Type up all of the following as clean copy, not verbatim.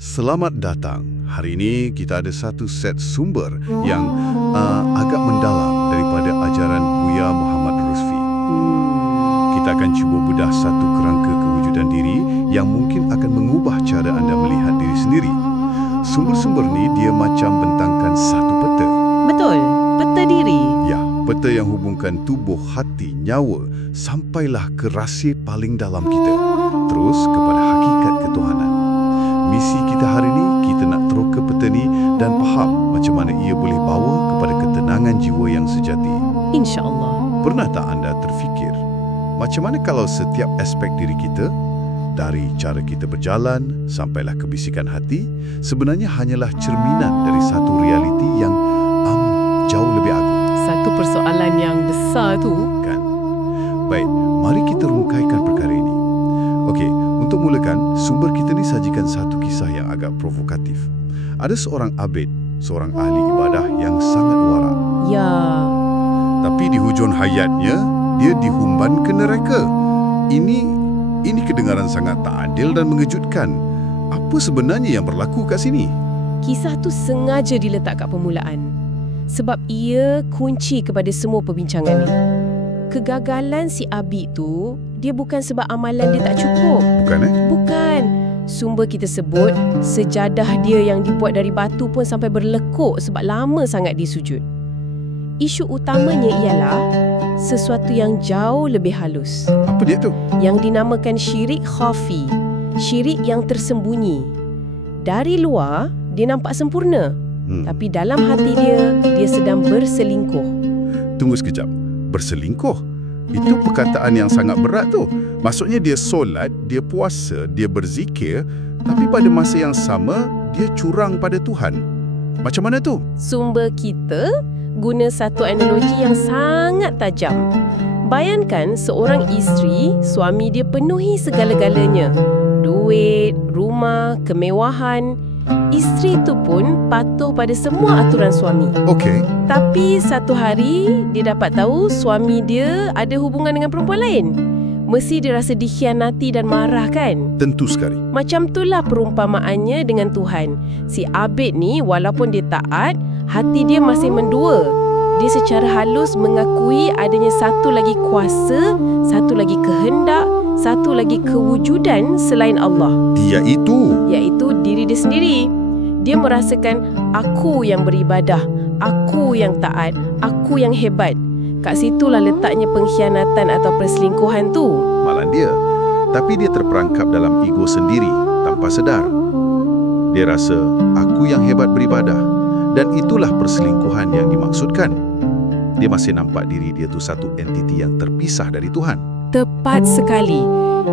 Selamat datang. Hari ini kita ada satu set sumber yang agak mendalam daripada ajaran Buya Muhammad Rusfi. Kita akan cuba bedah satu kerangka kewujudan diri yang mungkin akan mengubah cara anda melihat diri sendiri. Sumber-sumber ni dia macam bentangkan satu peta. Betul, peta diri. Ya, peta yang hubungkan tubuh, hati, nyawa sampailah ke rahsia paling dalam kita. Terus kepada hakikat ketuhanan. Misi kita hari ini, kita nak terus ke peta ni dan faham macam mana ia boleh bawa kepada ketenangan jiwa yang sejati. InsyaAllah. Pernah tak anda terfikir, macam mana kalau setiap aspek diri kita, dari cara kita berjalan sampailah ke bisikan hati, sebenarnya hanyalah cerminan dari satu realiti yang jauh lebih agung. Satu persoalan yang besar tu. Kan? Baik, mari kita rungkaikan perkara ini. Okey, untuk mulakan, sumber kita ni sajikan satu kisah yang agak provokatif. Ada seorang abid, seorang ahli ibadah yang sangat wara. Ya. Tapi di hujung hayatnya, dia dihumban ke neraka. Ini kedengaran sangat tak adil dan mengejutkan. Apa sebenarnya yang berlaku kat sini? Kisah tu sengaja diletak kat permulaan. Sebab ia kunci kepada semua perbincangan ni. Kegagalan si Abid tu, dia bukan sebab amalan dia tak cukup. Bukan Bukan. Sumber kita sebut, sejadah dia yang dibuat dari batu pun sampai berlekuk sebab lama sangat dia sujud. Isu utamanya ialah sesuatu yang jauh lebih halus. Apa dia tu? Yang dinamakan syirik khafi. Syirik yang tersembunyi. Dari luar, dia nampak sempurna. Tapi dalam hati dia sedang berselingkuh. Tunggu sekejap. Berselingkuh? Itu perkataan yang sangat berat tu. Maksudnya dia solat, dia puasa, dia berzikir, tapi pada masa yang sama, dia curang pada Tuhan. Macam mana tu? Sumber kita guna satu analogi yang sangat tajam. Bayangkan seorang isteri, suami dia penuhi segala-galanya. Duit, rumah, kemewahan. Isteri tu pun patuh pada semua aturan suami. Okey. Tapi satu hari, dia dapat tahu suami dia ada hubungan dengan perempuan lain. Mesti dia rasa dikhianati dan marah kan? Tentu sekali. Macam itulah perumpamaannya dengan Tuhan. Si Abid ni walaupun dia taat, hati dia masih mendua. Dia secara halus mengakui adanya satu lagi kuasa, satu lagi kehendak, satu lagi kewujudan selain Allah. Iaitu diri dia sendiri. Dia merasakan aku yang beribadah, aku yang taat, aku yang hebat. Kat situlah letaknya pengkhianatan atau perselingkuhan tu. Malah dia. Tapi dia terperangkap dalam ego sendiri tanpa sedar. Dia rasa aku yang hebat beribadah. Dan itulah perselingkuhan yang dimaksudkan. Dia masih nampak diri dia tu satu entiti yang terpisah dari Tuhan. Tepat sekali.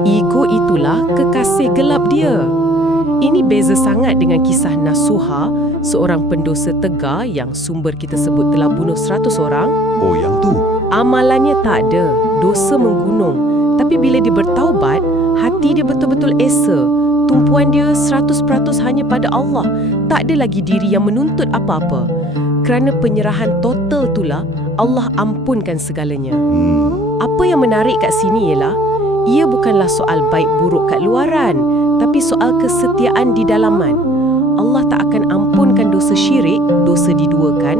Ego itulah kekasih gelap dia. Ini beza sangat dengan kisah Nasuha, seorang pendosa tegar yang sumber kita sebut telah bunuh 100 orang. Oh, yang tu. Amalannya tak ada, dosa menggunung. Tapi bila dia bertaubat, hati dia betul-betul esa. Tumpuan dia 100% hanya pada Allah. Tak ada lagi diri yang menuntut apa-apa. Kerana penyerahan total itulah, Allah ampunkan segalanya. Apa yang menarik kat sini ialah, ia bukanlah soal baik buruk kat luaran, tapi soal kesetiaan di dalaman. Allah tak akan ampunkan dosa syirik, dosa diduakan,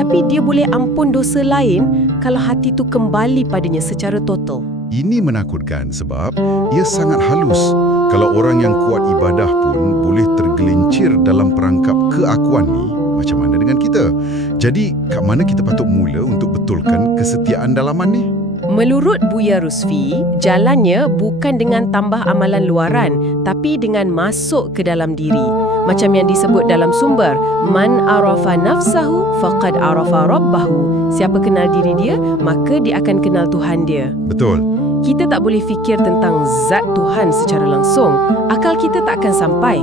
tapi dia boleh ampun dosa lain kalau hati tu kembali padanya secara total. Ini menakutkan sebab ia sangat halus. Kalau orang yang kuat ibadah pun boleh tergelincir dalam perangkap keakuan ni, macam mana dengan kita? Jadi, kat mana kita patut mula untuk betulkan kesetiaan dalaman ni? Menurut Buya Rusfi, jalannya bukan dengan tambah amalan luaran, tapi dengan masuk ke dalam diri. Macam yang disebut dalam sumber, man arafa nafsahu faqad arafa rabbahu. Siapa kenal diri dia, maka dia akan kenal Tuhan dia. Betul. Kita tak boleh fikir tentang zat Tuhan secara langsung. Akal kita tak akan sampai.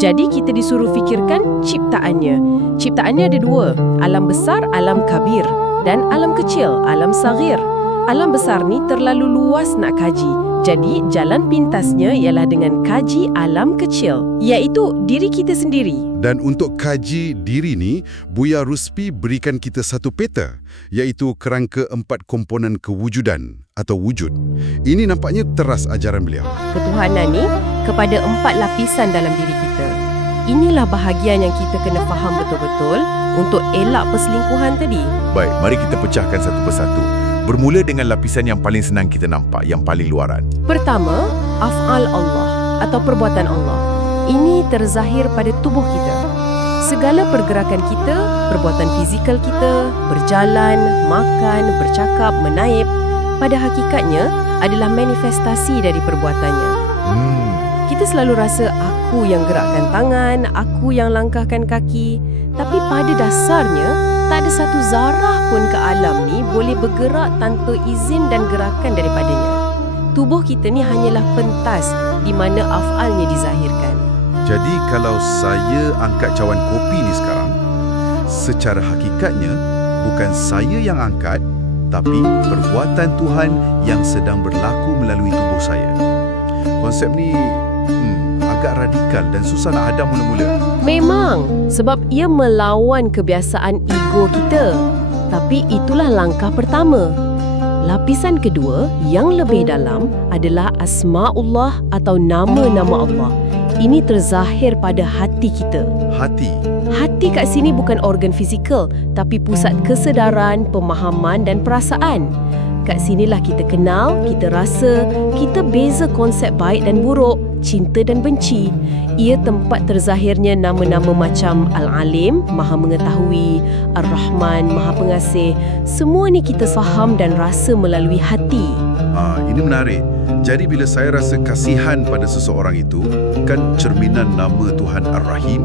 Jadi kita disuruh fikirkan ciptaannya. Ciptaannya ada dua, alam besar, alam kabir, dan alam kecil, alam saghir. Alam besar ni terlalu luas nak kaji. Jadi jalan pintasnya ialah dengan kaji alam kecil, iaitu diri kita sendiri. Dan untuk kaji diri ni, Buya Rusfi berikan kita satu peta, iaitu kerangka 4 komponen kewujudan atau wujud. Ini nampaknya teras ajaran beliau. Ketuhanan ni kepada 4 lapisan dalam diri kita. inilah bahagian yang kita kena faham betul-betul untuk elak perselingkuhan tadi. Baik, mari kita pecahkan satu persatu. Bermula dengan lapisan yang paling senang kita nampak, yang paling luaran. Pertama, af'al Allah atau perbuatan Allah. Ini terzahir pada tubuh kita. Segala pergerakan kita, perbuatan fizikal kita, berjalan, makan, bercakap, menaip, pada hakikatnya adalah manifestasi dari perbuatannya. Kita selalu rasa aku yang gerakkan tangan, aku yang langkahkan kaki, tapi pada dasarnya tak ada satu zarah pun ke alam ni boleh bergerak tanpa izin dan gerakan daripadanya. Tubuh kita ni hanyalah pentas di mana af'alnya dizahirkan. Jadi kalau saya angkat cawan kopi ni sekarang, secara hakikatnya bukan saya yang angkat, tapi perbuatan Tuhan yang sedang berlaku melalui tubuh saya. Konsep ni agak radikal dan susah nak hadam mula-mula. Memang, sebab ia melawan kebiasaan ego kita. Tapi itulah langkah pertama. Lapisan kedua yang lebih dalam adalah asma'ullah atau nama-nama Allah. Ini terzahir pada hati kita. Hati. Hati kat sini bukan organ fizikal, tapi pusat kesedaran, pemahaman dan perasaan. Kat sinilah kita kenal, kita rasa, kita beza konsep baik dan buruk, cinta dan benci. Ia tempat terzahirnya nama-nama macam Al-Alim, Maha Mengetahui, Ar-Rahman, Maha Pengasih. Semua ni kita faham dan rasa melalui hati. Ini menarik. Jadi bila saya rasa kasihan pada seseorang itu, kan cerminan nama Tuhan Ar-Rahim,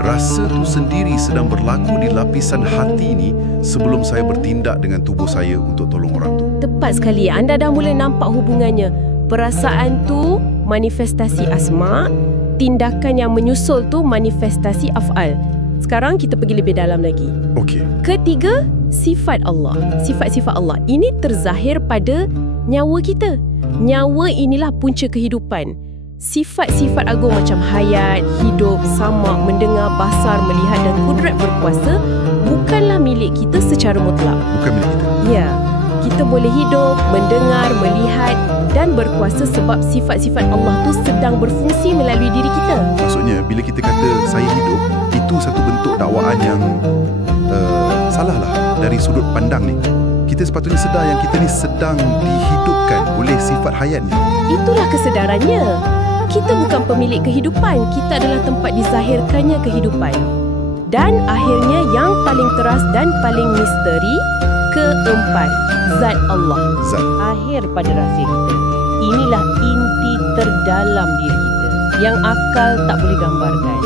rasa tu sendiri sedang berlaku di lapisan hati ini sebelum saya bertindak dengan tubuh saya untuk tolong orang tu. Tepat sekali. Anda dah mula nampak hubungannya. Perasaan tu manifestasi asma, tindakan yang menyusul tu manifestasi af'al. Sekarang kita pergi lebih dalam lagi. Okey. Ketiga, sifat Allah. Sifat-sifat Allah. Ini terzahir pada nyawa kita. Nyawa inilah punca kehidupan. Sifat-sifat agung macam hayat, hidup, samak, mendengar, basar, melihat dan kudrat berkuasa bukanlah milik kita secara mutlak. Bukan milik kita. Ya, kita boleh hidup, mendengar, melihat dan berkuasa sebab sifat-sifat Allah tu sedang berfungsi melalui diri kita. Maksudnya, bila kita kata saya hidup, itu satu bentuk dakwaan yang salah lah dari sudut pandang ni. Kita sepatutnya sedar yang kita ni sedang dihidupkan oleh sifat hayatnya. Itulah kesedarannya. Kita bukan pemilik kehidupan, kita adalah tempat dizahirkannya kehidupan. Dan akhirnya yang paling teras dan paling misteri, keempat, zat Allah. Zat. Akhir pada rahsia kita. Inilah inti terdalam diri kita yang akal tak boleh gambarkan.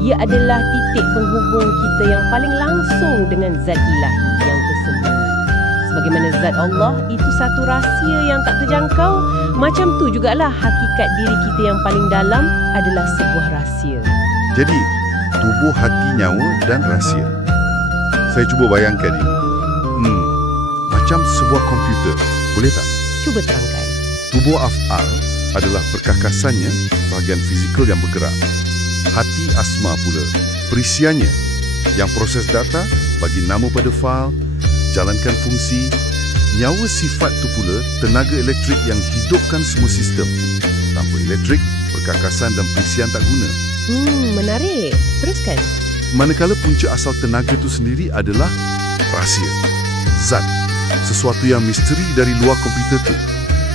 Ia adalah titik penghubung kita yang paling langsung dengan zat ilahi yang tersembunyi. Sebagaimana zat Allah itu satu rahsia yang tak terjangkau, macam tu jugalah hakikat diri kita yang paling dalam adalah sebuah rahsia. Jadi, tubuh, hati, nyawa dan rahsia. Saya cuba bayangkan ini. Macam sebuah komputer. Boleh tak? Cuba terangkan. Tubuh af'al adalah perkakasannya, bahagian fizikal yang bergerak. Hati asma pula, perisiannya yang proses data, bagi nama pada fail, jalankan fungsi. Nyawa sifat tu pula tenaga elektrik yang hidupkan semua sistem. Tanpa elektrik, perkakasan dan perisian tak guna. Menarik. Teruskan. Manakala punca asal tenaga itu sendiri adalah rahsia, zat, sesuatu yang misteri dari luar komputer tu,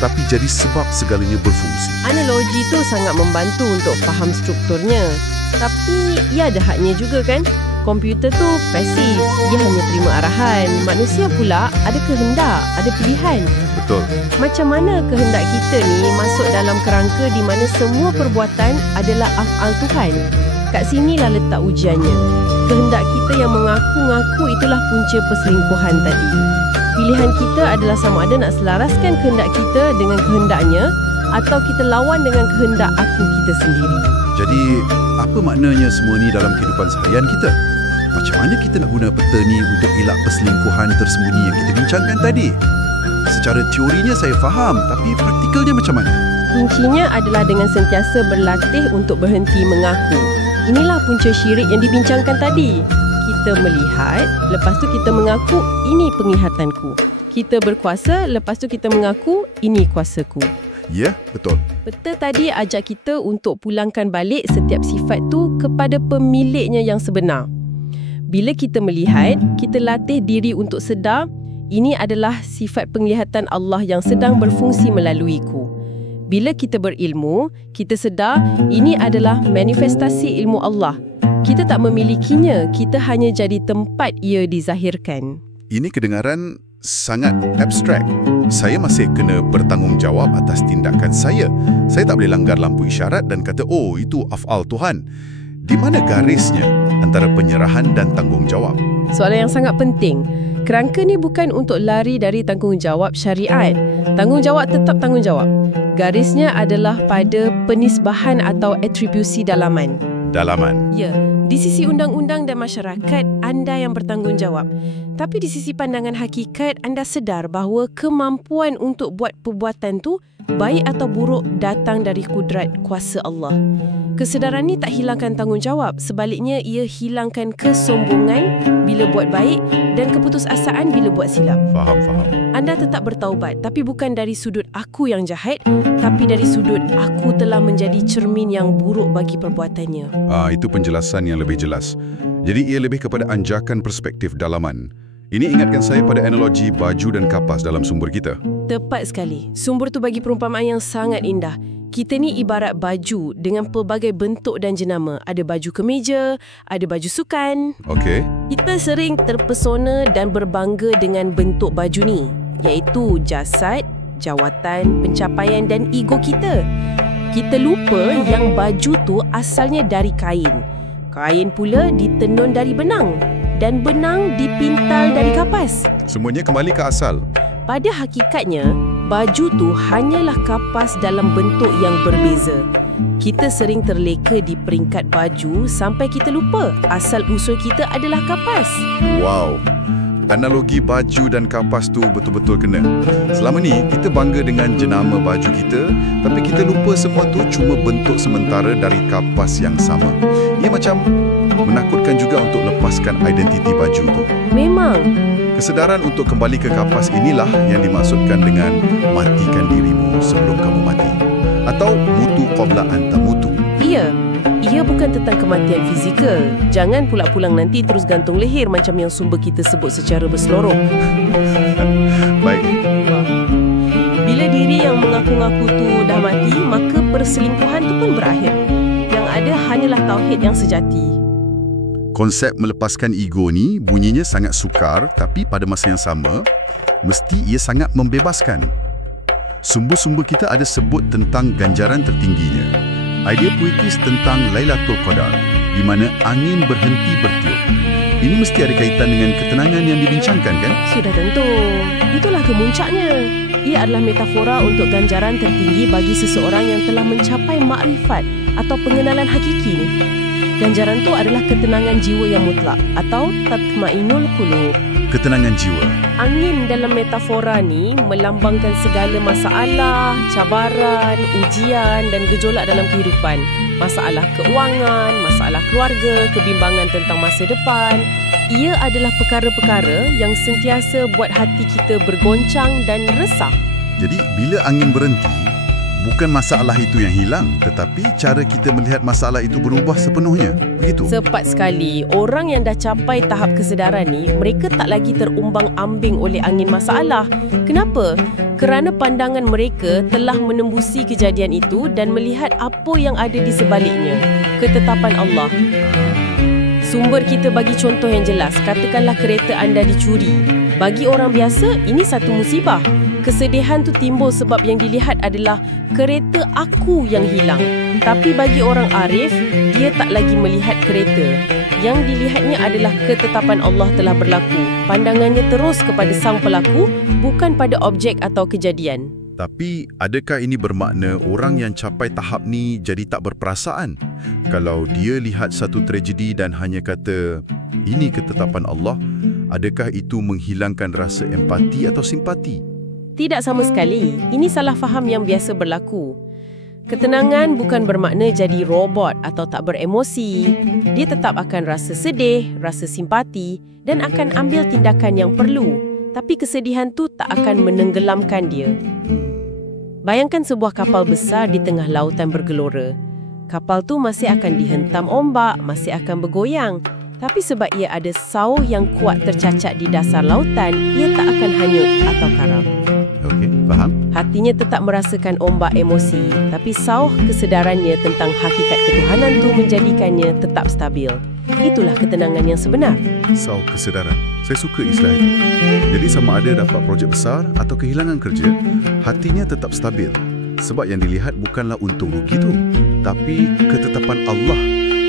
tapi jadi sebab segalanya berfungsi. Analogi tu sangat membantu untuk faham strukturnya. Tapi ia ada hadnya juga kan? Komputer tu pasif, ia hanya terima arahan. Manusia pula ada kehendak, ada pilihan. Betul. Macam mana kehendak kita ni masuk dalam kerangka di mana semua perbuatan adalah af'al Tuhan? Kat sinilah letak ujiannya. Kehendak kita yang mengaku-ngaku itulah punca perselingkuhan tadi. Pilihan kita adalah sama ada nak selaraskan kehendak kita dengan kehendaknya atau kita lawan dengan kehendak aku kita sendiri. Jadi, apa maknanya semua ni dalam kehidupan seharian kita? Macam mana kita nak guna peta ni untuk elak perselingkuhan tersembunyi yang kita bincangkan tadi? Secara teorinya saya faham, tapi praktikalnya macam mana? Kuncinya adalah dengan sentiasa berlatih untuk berhenti mengaku. Inilah punca syirik yang dibincangkan tadi. Kita melihat, lepas tu kita mengaku, ini penglihatanku. Kita berkuasa, lepas tu kita mengaku, ini kuasaku. Ya, betul. Peta tadi ajak kita untuk pulangkan balik setiap sifat tu kepada pemiliknya yang sebenar. Bila kita melihat, kita latih diri untuk sedar, ini adalah sifat penglihatan Allah yang sedang berfungsi melaluiku. Bila kita berilmu, kita sedar ini adalah manifestasi ilmu Allah. Kita tak memilikinya, kita hanya jadi tempat ia dizahirkan. Ini kedengaran sangat abstrak. Saya masih kena bertanggungjawab atas tindakan saya. Saya tak boleh langgar lampu isyarat dan kata, oh itu af'al Tuhan. Di mana garisnya antara penyerahan dan tanggungjawab? Soalan yang sangat penting. Kerangka ni bukan untuk lari dari tanggungjawab syariat. Tanggungjawab tetap tanggungjawab. Garisnya adalah pada penisbahan atau atribusi dalaman. Dalaman. Ya, di sisi undang-undang dan masyarakat, anda yang bertanggungjawab. Tapi di sisi pandangan hakikat, anda sedar bahawa kemampuan untuk buat perbuatan tu, baik atau buruk, datang dari kudrat kuasa Allah. Kesedaran ni tak hilangkan tanggungjawab, sebaliknya ia hilangkan kesombongan bila buat baik dan keputusasaan bila buat silap. Faham. Anda tetap bertaubat, tapi bukan dari sudut aku yang jahat, tapi dari sudut aku telah menjadi cermin yang buruk bagi perbuatannya. Itu penjelasan yang lebih jelas. Jadi ia lebih kepada anjakan perspektif dalaman. Ini ingatkan saya pada analogi baju dan kapas dalam sumber kita. Tepat sekali. Sumber tu bagi perumpamaan yang sangat indah. Kita ni ibarat baju dengan pelbagai bentuk dan jenama. Ada baju kemeja, ada baju sukan. Okey. Kita sering terpesona dan berbangga dengan bentuk baju ni, iaitu jasad, jawatan, pencapaian dan ego kita. Kita lupa yang baju tu asalnya dari kain. Kain pula ditenun dari benang dan benang dipintal dari kapas. Semuanya kembali ke asal. Pada hakikatnya, baju tu hanyalah kapas dalam bentuk yang berbeza. Kita sering terleka di peringkat baju sampai kita lupa asal usul kita adalah kapas. Wow. Analogi baju dan kapas tu betul-betul kena. Selama ni, kita bangga dengan jenama baju kita, tapi kita lupa semua tu cuma bentuk sementara dari kapas yang sama. Ia macam menakutkan juga untuk lepaskan identiti baju tu. Memang. Kesedaran untuk kembali ke kapas inilah yang dimaksudkan dengan matikan dirimu sebelum kamu mati. Atau mutu qabla an tamutu. Ia bukan tentang kematian fizikal. Jangan pula pulang nanti terus gantung leher macam yang sumber kita sebut secara berseloroh. Baik. Bila diri yang mengaku-ngaku tu dah mati, maka perselingkuhan tu pun berakhir. Yang ada hanyalah tauhid yang sejati. Konsep melepaskan ego ni bunyinya sangat sukar, tapi pada masa yang sama, mesti ia sangat membebaskan. Sumber-sumber kita ada sebut tentang ganjaran tertingginya. Idea puitis tentang Lailatul Qadar, di mana angin berhenti bertiup. Ini mesti ada kaitan dengan ketenangan yang dibincangkan, kan? Sudah tentu. Itulah kemuncaknya. Ia adalah metafora untuk ganjaran tertinggi bagi seseorang yang telah mencapai makrifat atau pengenalan hakiki ni. Ganjaran tu adalah ketenangan jiwa yang mutlak atau tatmainul qulub. Ketenangan jiwa. Angin dalam metafora ni melambangkan segala masalah, cabaran, ujian dan gejolak dalam kehidupan. Masalah keuangan, masalah keluarga, kebimbangan tentang masa depan. Ia adalah perkara-perkara yang sentiasa buat hati kita bergoncang dan resah. Jadi, bila angin berhenti, bukan masalah itu yang hilang, tetapi cara kita melihat masalah itu berubah sepenuhnya. Begitu? Tepat sekali. Orang yang dah capai tahap kesedaran ni, mereka tak lagi terumbang-ambing oleh angin masalah. Kenapa? Kerana pandangan mereka telah menembusi kejadian itu dan melihat apa yang ada di sebaliknya. Ketetapan Allah. Sumber kita bagi contoh yang jelas. Katakanlah kereta anda dicuri. Bagi orang biasa, ini satu musibah. Kesedihan tu timbul sebab yang dilihat adalah kereta aku yang hilang. Tapi bagi orang arif, dia tak lagi melihat kereta. Yang dilihatnya adalah ketetapan Allah telah berlaku. Pandangannya terus kepada sang pelaku, bukan pada objek atau kejadian. Tapi, adakah ini bermakna orang yang capai tahap ni jadi tak berperasaan? Kalau dia lihat satu tragedi dan hanya kata, ini ketetapan Allah, adakah itu menghilangkan rasa empati atau simpati? Tidak sama sekali. Ini salah faham yang biasa berlaku. Ketenangan bukan bermakna jadi robot atau tak beremosi. Dia tetap akan rasa sedih, rasa simpati dan akan ambil tindakan yang perlu. Tapi kesedihan tu tak akan menenggelamkan dia. Bayangkan sebuah kapal besar di tengah lautan bergelora. Kapal tu masih akan dihentam ombak, masih akan bergoyang. Tapi sebab ia ada sauh yang kuat tercacat di dasar lautan, ia tak akan hanyut atau karam. Okey, faham? Hatinya tetap merasakan ombak emosi, tapi sauh kesedarannya tentang hakikat ketuhanan tu menjadikannya tetap stabil. Itulah ketenangan yang sebenar. Sauh kesedaran. Saya suka istilah itu. Jadi sama ada dapat projek besar atau kehilangan kerja, hatinya tetap stabil. Sebab yang dilihat bukanlah untung rugi tu, tapi ketetapan Allah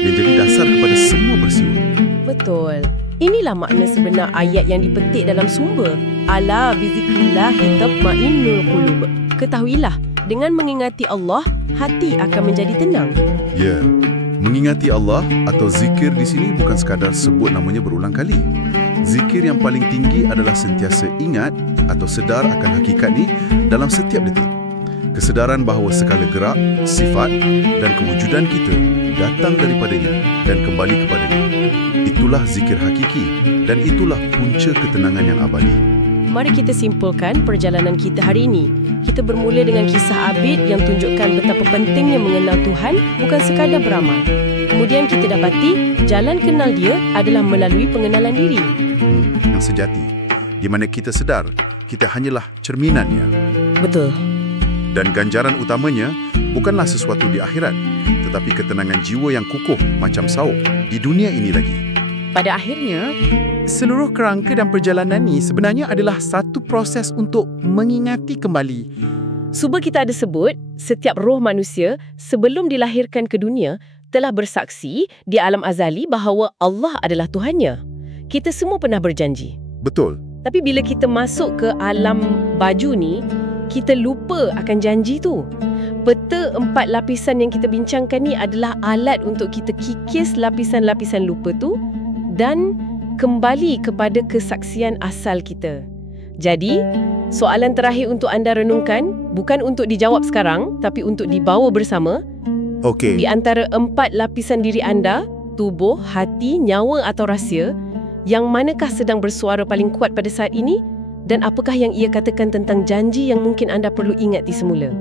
yang jadi dasar kepada semua peristiwa. Betul. Inilah makna sebenar ayat yang dipetik dalam sumber. Ala bizikrillahi tatma'innul qulub. Ketahuilah, dengan mengingati Allah, hati akan menjadi tenang. Ya, mengingati Allah atau zikir di sini bukan sekadar sebut namanya berulang kali. Zikir yang paling tinggi adalah sentiasa ingat atau sedar akan hakikat ni dalam setiap detik. Kesedaran bahawa segala gerak, sifat dan kewujudan kita datang daripadanya dan kembali kepadanya. Itulah zikir hakiki dan itulah punca ketenangan yang abadi. Mari kita simpulkan perjalanan kita hari ini. Kita bermula dengan kisah Abid yang tunjukkan betapa pentingnya mengenal Tuhan, bukan sekadar beramal. Kemudian kita dapati jalan kenal dia adalah melalui pengenalan diri. Yang sejati, di mana kita sedar kita hanyalah cerminannya. Betul. Dan ganjaran utamanya bukanlah sesuatu di akhirat, tetapi ketenangan jiwa yang kukuh macam sauh di dunia ini lagi. Pada akhirnya, seluruh kerangka dan perjalanan ni sebenarnya adalah satu proses untuk mengingati kembali. Suba kita ada sebut, setiap roh manusia sebelum dilahirkan ke dunia telah bersaksi di alam azali bahawa Allah adalah Tuhannya. Kita semua pernah berjanji. Betul. Tapi bila kita masuk ke alam baju ni, kita lupa akan janji tu. Peta 4 lapisan yang kita bincangkan ni adalah alat untuk kita kikis lapisan-lapisan lupa tu dan kembali kepada kesaksian asal kita. Jadi, soalan terakhir untuk anda renungkan, bukan untuk dijawab sekarang, tapi untuk dibawa bersama. Okey. Di antara 4 lapisan diri anda, tubuh, hati, nyawa atau rahsia, yang manakah sedang bersuara paling kuat pada saat ini? Dan apakah yang ia katakan tentang janji yang mungkin anda perlu ingat di semula?